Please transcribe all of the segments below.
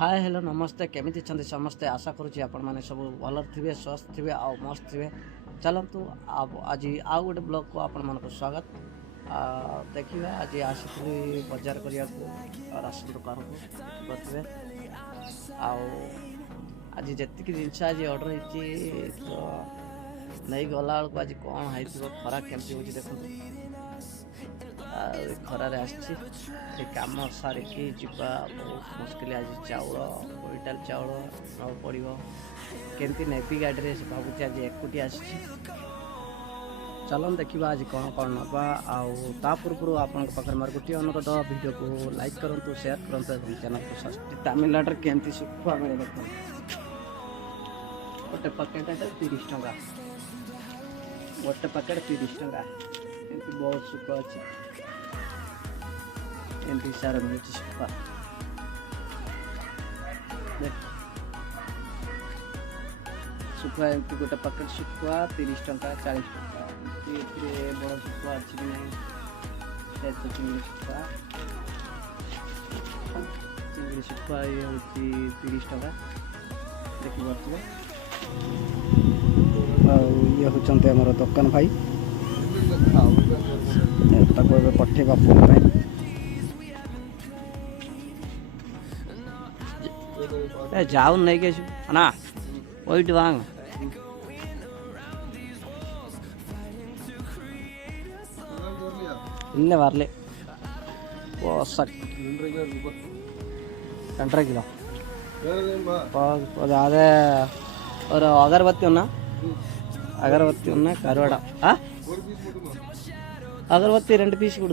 Hi hello नमस्ते केमिति छंदी समस्ते आशा करुँची आपण मैंने सब भल थे स्वस्थ थे आ मस्त थे। चलतु आज आउ गोटे ब्लॉग को आपण मन को स्वागत। देखिए आज आसी बजार करने राशन दुकान को देखिए आज जी जिनस आज ऑर्डर हो नहीं गला बेलू आज कौन है खरा केमती हो देखो खरारे आम सारिकी जावा बहुत मुस्किल आज चाउल क्विंटाल चाउल न पड़ो केमती नेबी गाड़ी से भावुँ आज एकुटी आसी चलन देखा आज कौन कौन नवा आ पूर्व आपण पाखे मोर गोटे अनुरोध वीडियो को लाइक करूँ शेयर करूँ चैनल को सब्सक्राइब। तमिलनाडु केमती सुखुआ मिले देख गोटे पैकेट 30 टंका गोटे पैकेट 30 टंका एमती बहुत सुख अच्छे एमती सारा मिले सुखा सुखुआ एमती गोटे पैकेट सुखुआ 30 टंका 40 टंका बड़ सुखुआ अच्छी कि नहीं चिंगड़ी सुखुआ ये हूँ 30 टंका देखिए ये होचंते हमर दुकान भाई ताको पठेबा फोन पे जाऊ नहीं के ना वही वांग इन्ने वारले कंट्रा किलो अदे और अगरबत्ती उन्ना अगरबत्ती उन्ना करुवाड़ा अगरबत्ती 2 पीस कुछ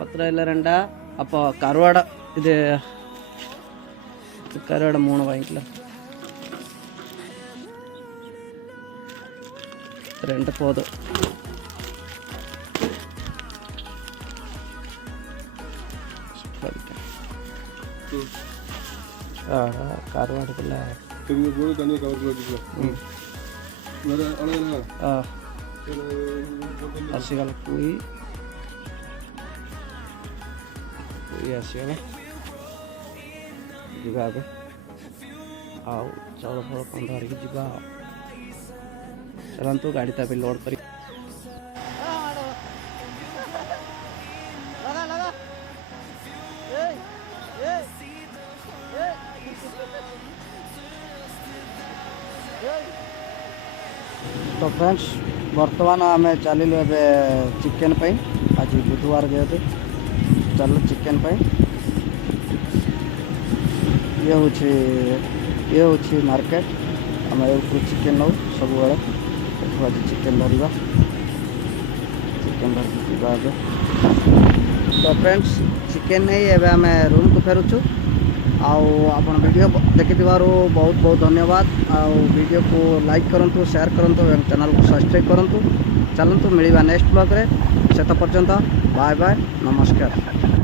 पत्र रेंडा अब करुवाड़ा இது கருவாடை 3 வாங்கிக்கலாம் 2 போதும் கருவாடுக்குள்ள தனியாக கவர் வச்சுக்கலாம் आसीगल पुई आसीगला जा आउ चाउल फल कौन धरिकी जा चलतु गाड़ी तब लोड कर तो फ्रेंड्स बर्तमान आम चलिलु ए चिकेन पे आज बुधवार जेहेतु चलो चिकेन पे ये हूँ मार्केट आम चिकेन नौ सब आज चिकेन धरवा चिकेन धर तो फ्रेंड्स चिकेन नहीं एवं आम रूम को फेरुचु आप वीडियो देखि बहुत बहुत धन्यवाद वीडियो को लाइक करूँ शेयर करूँ और चैनल को सब्सक्राइब करूँ चलतु मिलवा नेक्स्ट ब्लॉग रे से पर्यंत बाय बाय नमस्कार।